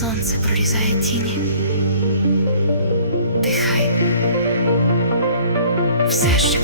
Сонце прорізає тіні. Дихай. Все, що